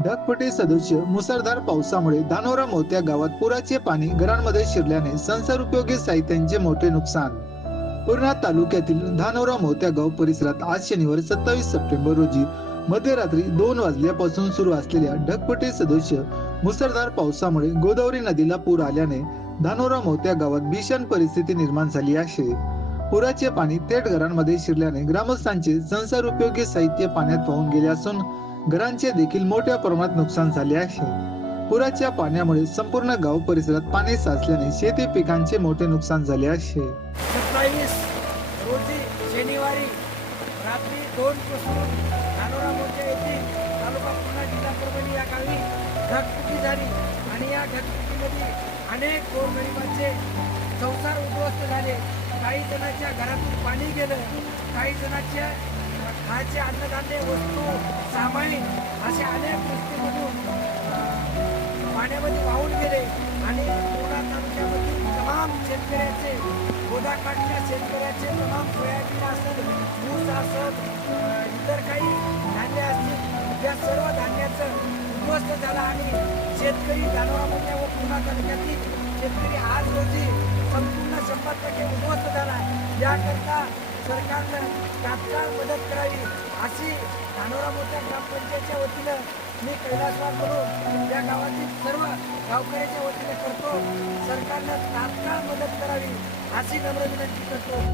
ढगफुटी सदृश्य मुसळधार पावसामुळे धानोरा मोत्या गावात पुराचे पाणी घरांमध्ये शिरल्याने संसारोपयोगी साहित्यांचे मोठे नुकसान. पूर्णा तालुक्यातील धानोरा मोत्या गाव परिसरात आज शनिवार 27 सप्टेंबर रोजी मध्यरात्री 2 वाजल्यापासून सुरू असलेल्या ढगफुटी सदृश्य मुसळधार पावसामुळे गोदावरी नदीला पूर आल्याने धानोरा मोत्या गावात भीषण परिस्थिती निर्माण झाली आहे. पुराचे पाणी थेट घरांमध्ये शिरल्याने ग्रामस्थांचे संसारोपयोगी साहित्य पाण्यात वाहून गेले असून घरांचे देखील मोठ्या प्रमाणात नुकसान झाले आहे. पुराच्या पाण्यामुळे संपूर्ण गाव परिसरात पाणी साचल्याने शेती पिकांचे मोठे नुकसान झाले आहे. 27 रोजी शनिवारी रात्री 2 पासून धानोरा मोर्चा येथील तालुका पूर्णा जिल्हा परभणी या गावी ढगफुटी झाली आणि या ढगफुटीमध्ये अनेक गोरगरिबांचे संसार उद्ध्वस्त झाले. काही जणांच्या घरातून पाणी गेलं, काही जणांच्या खायचे अन्नधान्य वस्तू सामाईन असे अनेक गोष्टीमधून पाण्यामध्ये वाहून गेले आणि पूर्णा तालुक्यामधील तमाम शेतकऱ्याचे गोदाकाठच्या शेतकऱ्याचे तमाम सोयाबीन असेल, ऊस असेल, इतर काही धान्य असतील या सर्व धान्याचं उद्ध्वस्त झालं आणि शेतकरी धानोरा मोठ्या व पूर्णा तालुक्यातील शेतकरी आज रोजी संपूर्ण 100% उद्ध्वस्त झाला. याकरता सरकारनं तात्काळ मदत करावी अशी धानोरा मोठ्या ग्रामपंचायतच्या वतीनं मी कैलासवार करून या गावातील सर्व गावकऱ्याच्या वतीने करतो. सरकारनं तात्काळ मदत करावी अशी नम्र विनंती करतो.